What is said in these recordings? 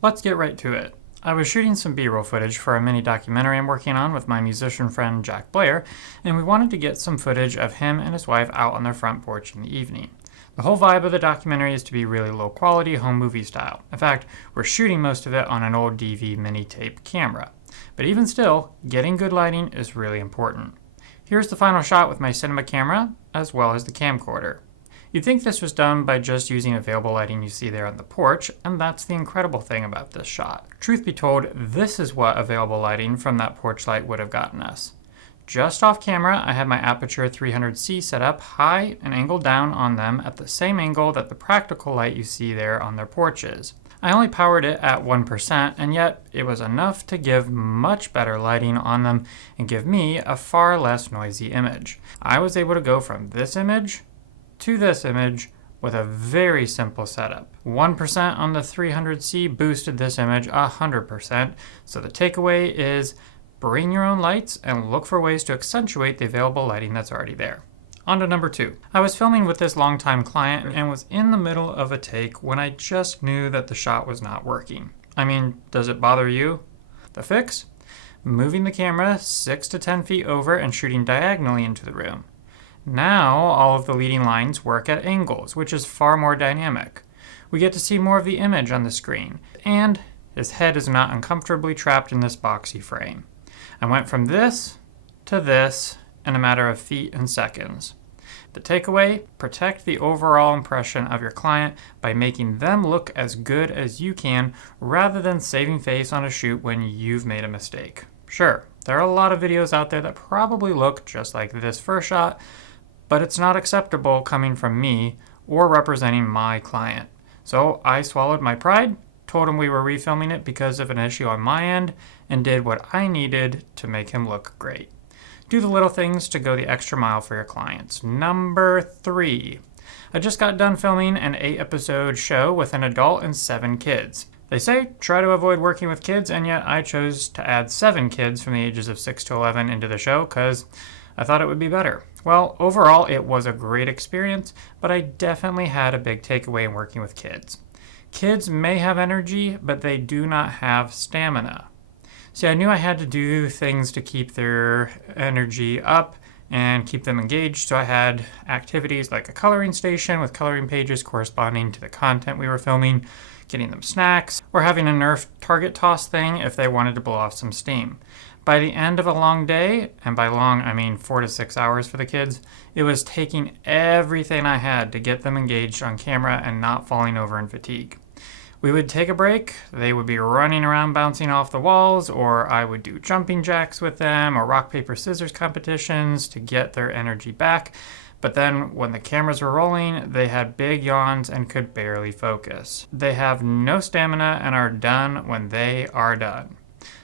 Let's get right to it. I was shooting some B-roll footage for a mini documentary I'm working on with my musician friend Jack Blair, and we wanted to get some footage of him and his wife out on their front porch in the evening. The whole vibe of the documentary is to be really low quality home movie style. In fact, we're shooting most of it on an old DV mini tape camera. But even still, getting good lighting is really important. Here's the final shot with my cinema camera, as well as the camcorder. You'd think this was done by just using available lighting you see there on the porch, and that's the incredible thing about this shot. Truth be told, this is what available lighting from that porch light would have gotten us. Just off camera, I had my Aputure 300C set up high and angled down on them at the same angle that the practical light you see there on their porch is. I only powered it at 1%, and yet it was enough to give much better lighting on them and give me a far less noisy image. I was able to go from this image to this image with a very simple setup. 1% on the 300C boosted this image 100%, so the takeaway is bring your own lights and look for ways to accentuate the available lighting that's already there. On to number 2. I was filming with this longtime client and was in the middle of a take when I just knew that the shot was not working. I mean, does it bother you? The fix? Moving the camera 6 to 10 feet over and shooting diagonally into the room. Now all of the leading lines work at angles, which is far more dynamic. We get to see more of the image on the screen, and his head is not uncomfortably trapped in this boxy frame. I went from this to this in a matter of feet and seconds. The takeaway, protect the overall impression of your client by making them look as good as you can rather than saving face on a shoot when you've made a mistake. Sure, there are a lot of videos out there that probably look just like this first shot, but it's not acceptable coming from me or representing my client. So I swallowed my pride, told him we were refilming it because of an issue on my end, and did what I needed to make him look great. Do the little things to go the extra mile for your clients. Number 3. I just got done filming an 8-episode show with an adult and 7 kids. They say try to avoid working with kids, and yet I chose to add 7 kids from the ages of 6 to 11 into the show because I thought it would be better. Well, overall it was a great experience, but I definitely had a big takeaway in working with kids. Kids may have energy, but they do not have stamina. See, I knew I had to do things to keep their energy up and keep them engaged, so I had activities like a coloring station with coloring pages corresponding to the content we were filming, getting them snacks, or having a Nerf target toss thing if they wanted to blow off some steam. By the end of a long day, and by long I mean 4 to 6 hours for the kids, it was taking everything I had to get them engaged on camera and not falling over in fatigue. We would take a break, they would be running around bouncing off the walls, or I would do jumping jacks with them or rock, paper, scissors competitions to get their energy back. But then when the cameras were rolling, they had big yawns and could barely focus. They have no stamina and are done when they are done.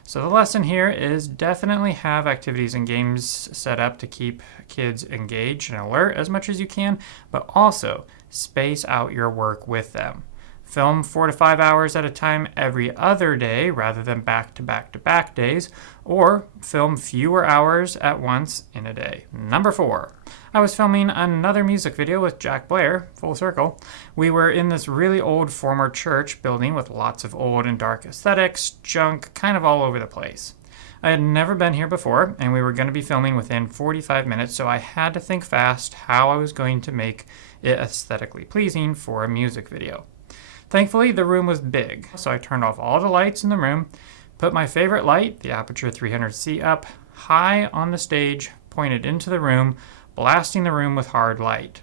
So the lesson here is definitely have activities and games set up to keep kids engaged and alert as much as you can, but also space out your work with them. Film 4 to 5 hours at a time every other day rather than back to back to back days, or film fewer hours at once in a day. Number 4. I was filming another music video with Jack Blair, full circle. We were in this really old former church building with lots of old and dark aesthetics, junk, kind of all over the place. I had never been here before, and we were going to be filming within 45 minutes, so I had to think fast how I was going to make it aesthetically pleasing for a music video. Thankfully, the room was big, so I turned off all the lights in the room, put my favorite light, the Aputure 300C, up high on the stage, pointed into the room, blasting the room with hard light.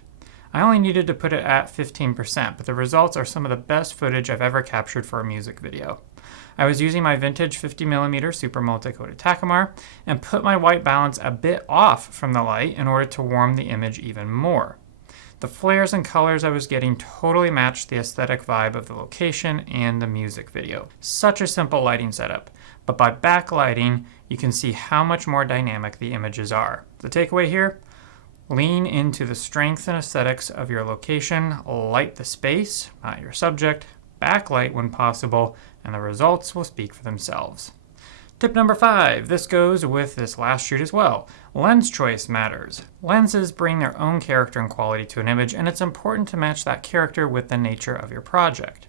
I only needed to put it at 15%, but the results are some of the best footage I've ever captured for a music video. I was using my vintage 50mm super multi-coated Takumar and put my white balance a bit off from the light in order to warm the image even more. The flares and colors I was getting totally matched the aesthetic vibe of the location and the music video. Such a simple lighting setup, but by backlighting, you can see how much more dynamic the images are. The takeaway here? Lean into the strength and aesthetics of your location, light the space, not your subject, backlight when possible, and the results will speak for themselves. Tip number 5, this goes with this last shoot as well. Lens choice matters. Lenses bring their own character and quality to an image, and it's important to match that character with the nature of your project.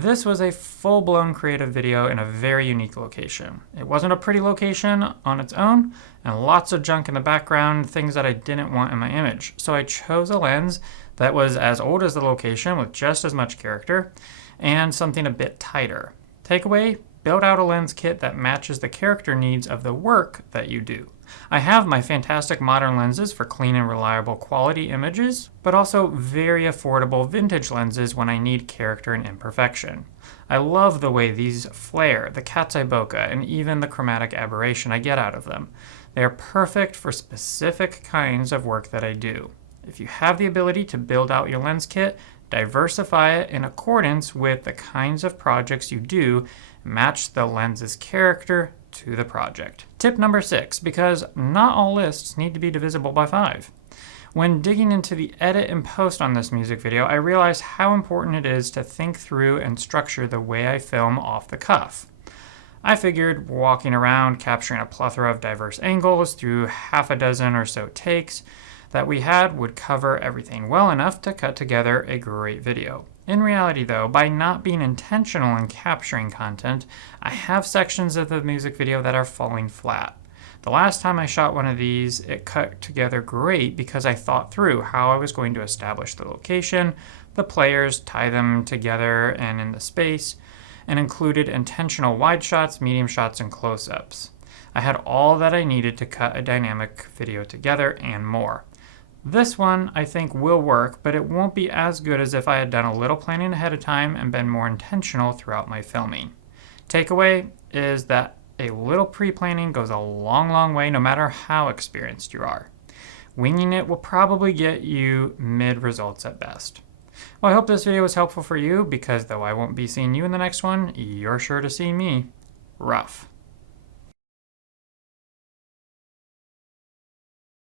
This was a full-blown creative video in a very unique location. It wasn't a pretty location on its own, and lots of junk in the background, things that I didn't want in my image. So I chose a lens that was as old as the location with just as much character, and something a bit tighter. Takeaway, build out a lens kit that matches the character needs of the work that you do. I have my fantastic modern lenses for clean and reliable quality images, but also very affordable vintage lenses when I need character and imperfection. I love the way these flare, the cat's eye bokeh, and even the chromatic aberration I get out of them. They are perfect for specific kinds of work that I do. If you have the ability to build out your lens kit, diversify it in accordance with the kinds of projects you do, match the lens's character to the project. Tip number 6, because not all lists need to be divisible by 5. When digging into the edit and post on this music video, I realized how important it is to think through and structure the way I film off the cuff. I figured walking around capturing a plethora of diverse angles through half a dozen or so takes that we had would cover everything well enough to cut together a great video. In reality though, by not being intentional in capturing content, I have sections of the music video that are falling flat. The last time I shot one of these, it cut together great because I thought through how I was going to establish the location, the players, tie them together and in the space, and included intentional wide shots, medium shots, and close-ups. I had all that I needed to cut a dynamic video together and more. This one I think will work, but it won't be as good as if I had done a little planning ahead of time and been more intentional throughout my filming. Takeaway is that a little pre-planning goes a long way no matter how experienced you are. Winging it will probably get you mid results at best. Well, I hope this video was helpful for you because though I won't be seeing you in the next one, you're sure to see me. Rough.